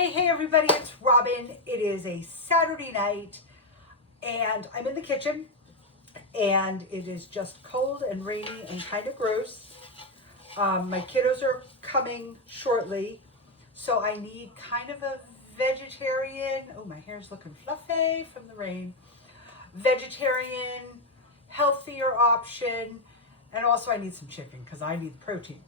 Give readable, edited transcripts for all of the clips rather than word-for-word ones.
Hey everybody, it's Robin. It is a Saturday night and I'm in the kitchen and it is just cold and rainy and kind of gross. My kiddos are coming shortly, so I need kind of a vegetarian, oh my hair's looking fluffy from the rain, vegetarian, healthier option, and also I need some chicken because I need protein.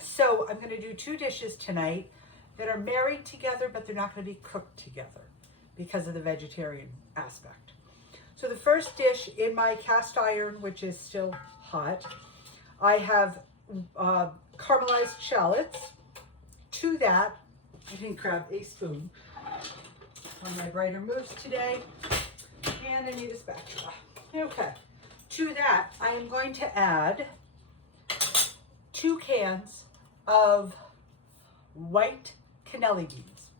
So I'm going to do two dishes tonight that are married together, but they're not going to be cooked together because of the vegetarian aspect. So the first dish in my cast iron, which is still hot, I have caramelized shallots. To that, I didn't grab a spoon on my brighter moves today, and I need a spatula. Okay, to that, I am going to add 2 cans of white cannelli beans.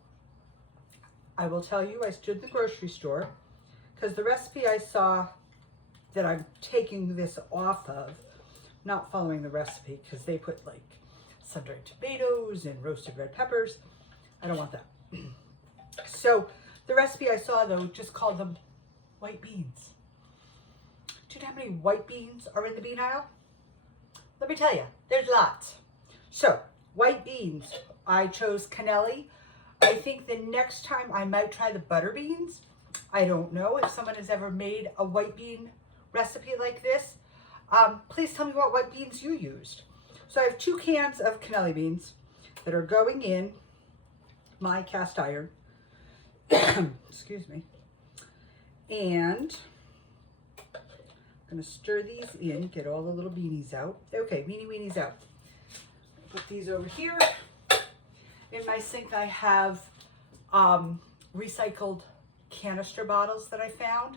I will tell you, I stood in the grocery store because the recipe I saw that I'm taking this off of, not following the recipe because they put like sun-dried tomatoes and roasted red peppers. I don't want that. So the recipe I saw though just called them white beans. Do you know how many white beans are in the bean aisle? Let me tell you, there's lots. So white beans, I chose cannelli. I think the next time I might try the butter beans. I don't know if someone has ever made a white bean recipe like this. Please tell me what white beans you used. So I have 2 cans of cannelli beans that are going in my cast iron. Excuse me. And I'm going to stir these in, get all the little beanies out. Okay, beanie weenies out. Put these over here. In my sink I have recycled canister bottles that I found,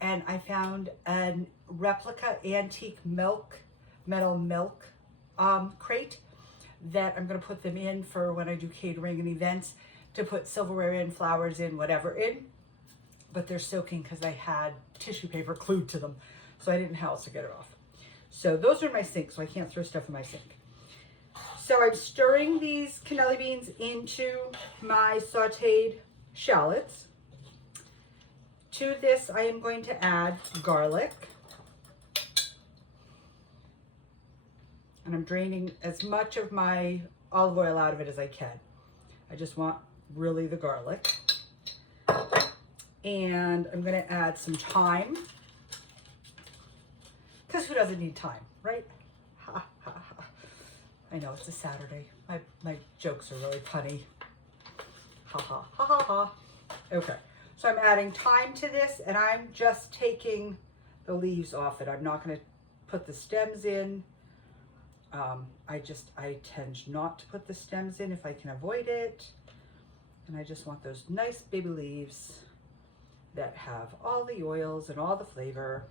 and I found a replica antique metal milk crate that I'm going to put them in for when I do catering and events, to put silverware in, flowers in, whatever in, but they're soaking because I had tissue paper glued to them, so I didn't know how else to get it off. So those are in my sink, so I can't throw stuff in my sink. So I'm stirring these cannelli beans into my sauteed shallots. To this, I am going to add garlic. And I'm draining as much of my olive oil out of it as I can. I just want really the garlic. And I'm going to add some thyme. Because who doesn't need thyme, right? Ha, ha, ha. I know it's a Saturday. My jokes are really funny. Ha ha ha ha ha. Okay, so I'm adding thyme to this, and I'm just taking the leaves off it. I'm not going to put the stems in. I tend not to put the stems in if I can avoid it. And I just want those nice baby leaves that have all the oils and all the flavor.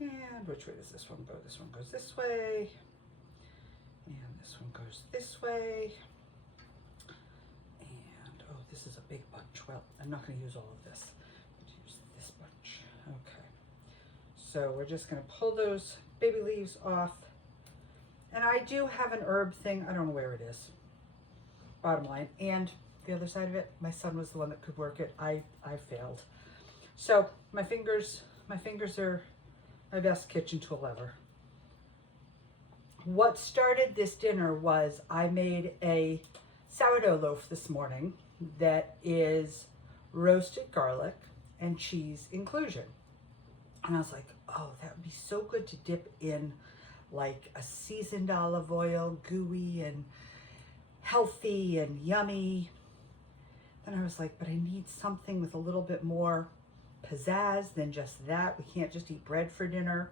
And which way does this one go? This one goes this way. And this one goes this way. And, oh, this is a big bunch. Well, I'm not going to use all of this. I'm going to use this bunch. Okay. So we're just going to pull those baby leaves off. And I do have an herb thing. I don't know where it is. Bottom line. And the other side of it, my son was the one that could work it. I failed. So my fingers are my best kitchen tool ever. What started this dinner was I made a sourdough loaf this morning that is roasted garlic and cheese inclusion. And I was like, oh, that would be so good to dip in like a seasoned olive oil, gooey and healthy and yummy. And I was like, but I need something with a little bit more pizzazz than just that. We can't just eat bread for dinner.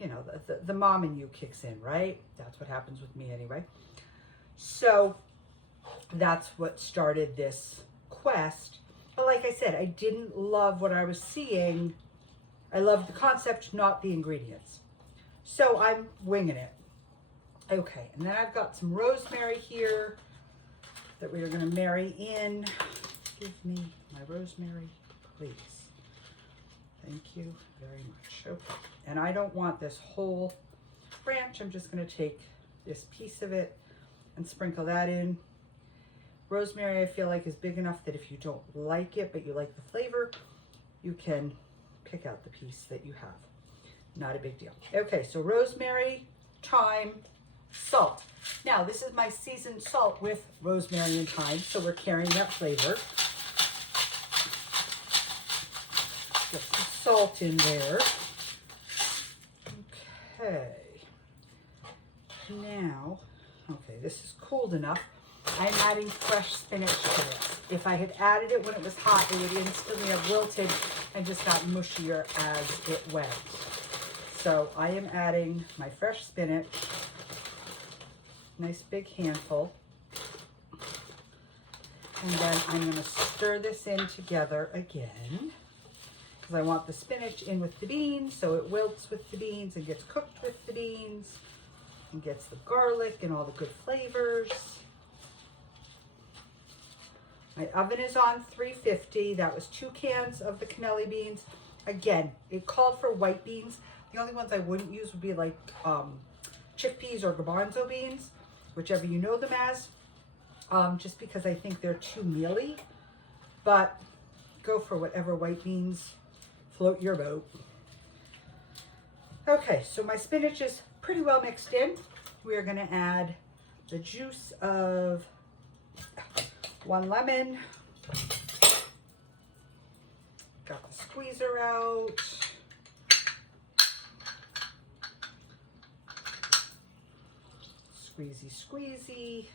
You know, the mom in you kicks in, right? That's what happens with me anyway. So that's what started this quest. But like I said, I didn't love what I was seeing. I loved the concept, not the ingredients. So I'm winging it. Okay, and then I've got some rosemary here that we are going to marry in. Give me my rosemary, please. Thank you very much. Okay, and I don't want this whole branch. I'm just going to take this piece of it and sprinkle that in. Rosemary, I feel like, is big enough that if you don't like it, but you like the flavor, you can pick out the piece that you have. Not a big deal. Okay, so rosemary, thyme, salt. Now, this is my seasoned salt with rosemary and thyme, so we're carrying that flavor. Get some salt in there. Okay. Now, okay, this is cooled enough. I'm adding fresh spinach to this. If I had added it when it was hot, it would instantly have wilted and just got mushier as it went. So I am adding my fresh spinach, nice big handful. And then I'm going to stir this in together again because I want the spinach in with the beans so it wilts with the beans and gets cooked with the beans and gets the garlic and all the good flavors. My oven is on 350. That was 2 cans of the cannelli beans. Again, it called for white beans. The only ones I wouldn't use would be like chickpeas or garbanzo beans, whichever you know them as, just because I think they're too mealy. But go for whatever white beans float your boat. Okay, so my spinach is pretty well mixed in. We're going to add the juice of 1 lemon. Got the squeezer out. Squeezy, squeezy.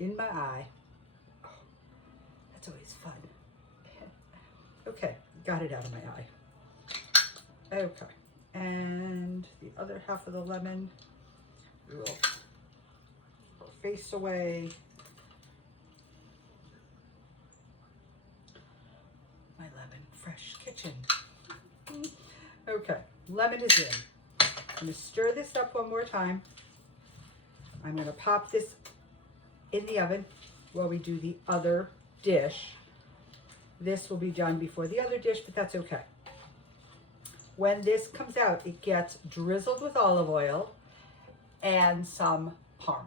In my eye. Oh, that's always fun. Okay, got it out of my eye. Okay, and the other half of the lemon, we will face away. My lemon fresh kitchen. Okay, lemon is in. I'm going to stir this up one more time. I'm going to pop this in the oven while we do the other dish. This will be done before the other dish, but that's okay. When this comes out, it gets drizzled with olive oil and some parm.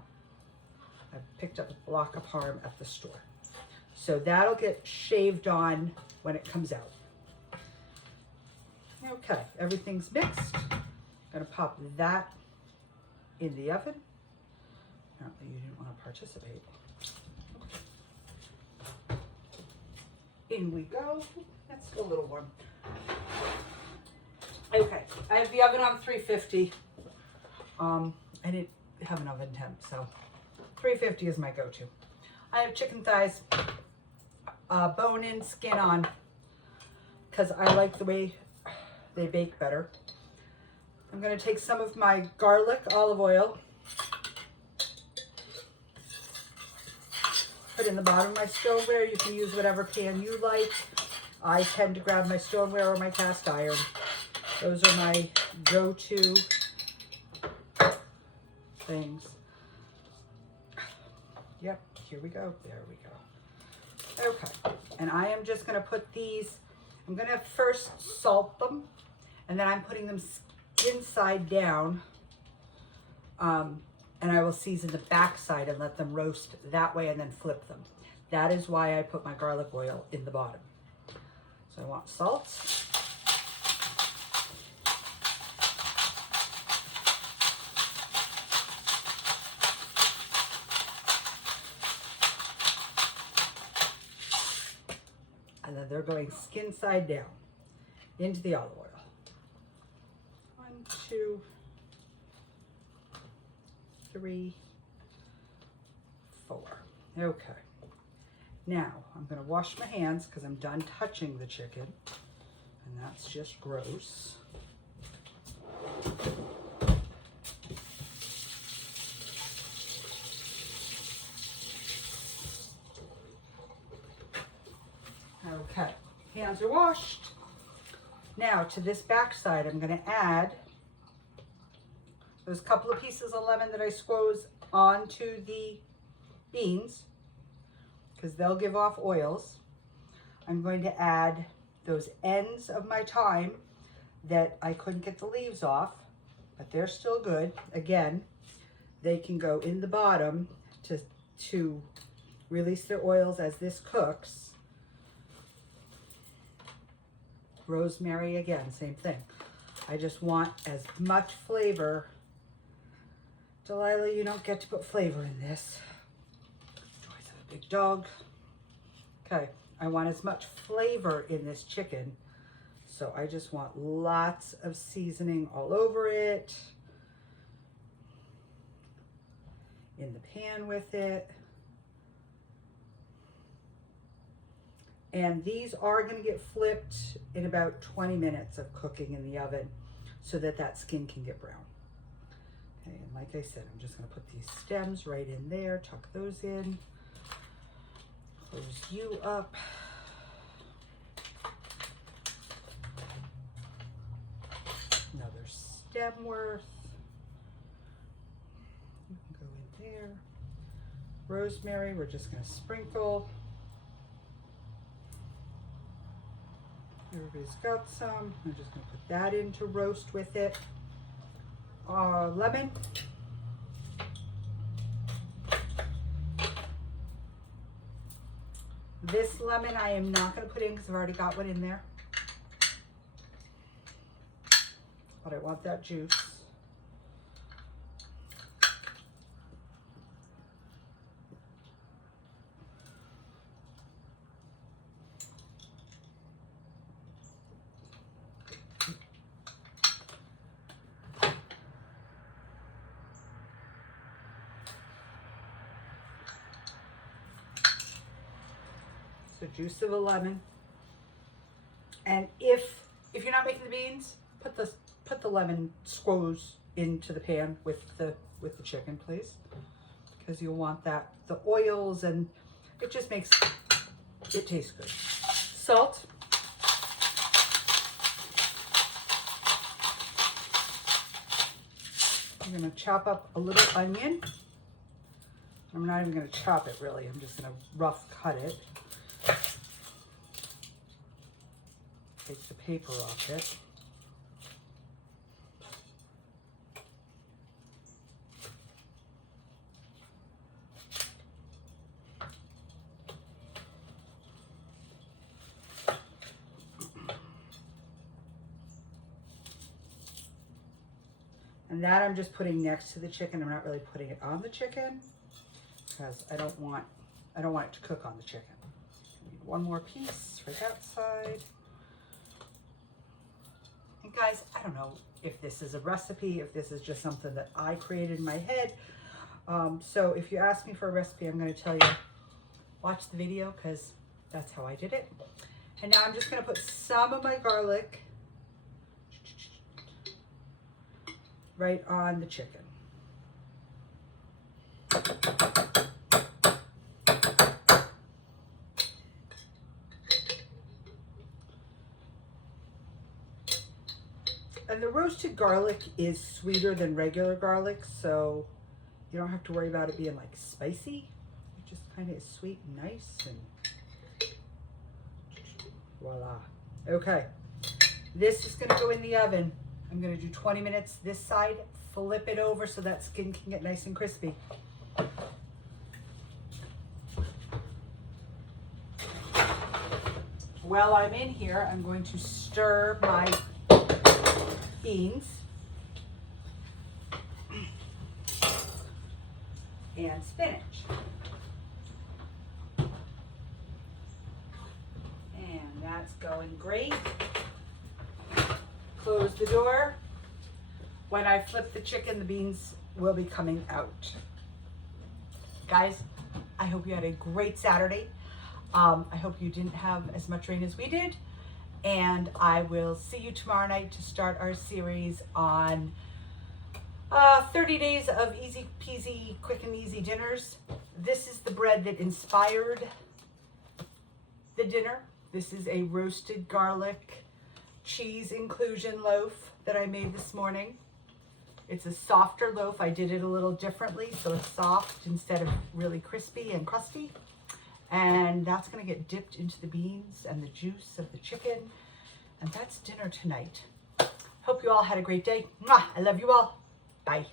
I picked up a block of parm at the store. So that'll get shaved on when it comes out. Okay, everything's mixed. I'm going to pop that in the oven. Apparently you didn't want to participate. Okay. In we go. That's a little warm. Okay, I have the oven on 350. I didn't have an oven temp, so 350 is my go-to. I have chicken thighs, bone in, skin on, because I like the way they bake better. I'm going to take some of my garlic olive oil, put in the bottom of my stoneware. You can use whatever pan you like. I tend to grab my stoneware or my cast iron. Those are my go-to things. Yep, here we go. There we go. Okay, and I am just going to put these, I'm going to first salt them, and then I'm putting them inside down, and I will season the back side and let them roast that way and then flip them. That is why I put my garlic oil in the bottom. So I want salt. And then they're going skin side down into the olive oil. 1, 2, 3, 4. Okay. Now I'm going to wash my hands because I'm done touching the chicken, and that's just gross. Okay, hands are washed. Now to this back side, I'm going to add those couple of pieces of lemon that I squoze onto the beans because they'll give off oils. I'm going to add those ends of my thyme that I couldn't get the leaves off, but they're still good. Again, they can go in the bottom to release their oils as this cooks. Rosemary, again, same thing. I just want as much flavor. Delilah, you don't get to put flavor in this. Joy's a big dog. Okay, I want as much flavor in this chicken. So I just want lots of seasoning all over it. In the pan with it. And these are going to get flipped in about 20 minutes of cooking in the oven so that that skin can get brown. Okay, and like I said, I'm just going to put these stems right in there, tuck those in, close you up. Another stem worth. You can go in there. Rosemary, we're just going to sprinkle. Everybody's got some. I'm just going to put that in to roast with it. Lemon. This lemon I am not going to put in because I've already got one in there. But I want that juice. So juice of a lemon. And if you're not making the beans, put the lemon squoze into the pan with the chicken, please, because you'll want that, the oils, and it just makes it taste good. Salt. I'm gonna chop up a little onion. I'm not even gonna chop it really. I'm just gonna rough cut it. Take the paper off it. And that I'm just putting next to the chicken. I'm not really putting it on the chicken because I don't want it to cook on the chicken. I need one more piece for that side. And guys, I don't know if this is a recipe, if this is just something that I created in my head. So if you ask me for a recipe, I'm going to tell you, watch the video because that's how I did it. And now I'm just going to put some of my garlic right on the chicken. And the roasted garlic is sweeter than regular garlic, so you don't have to worry about it being like spicy. It just kind of is sweet and nice, and voila. Okay, this is gonna go in the oven. I'm gonna do 20 minutes this side, flip it over so that skin can get nice and crispy. While I'm in here, I'm going to stir my beans and spinach. And that's going great. Close the door. When I flip the chicken, the beans will be coming out. Guys, I hope you had a great Saturday. I hope you didn't have as much rain as we did. And I will see you tomorrow night to start our series on 30 days of easy peasy, quick and easy dinners. This is the bread that inspired the dinner. This is a roasted garlic cheese inclusion loaf that I made this morning. It's a softer loaf. I did it a little differently, so it's soft instead of really crispy and crusty. And that's gonna get dipped into the beans and the juice of the chicken. And that's dinner tonight. Hope you all had a great day. Mwah! I love you all. Bye.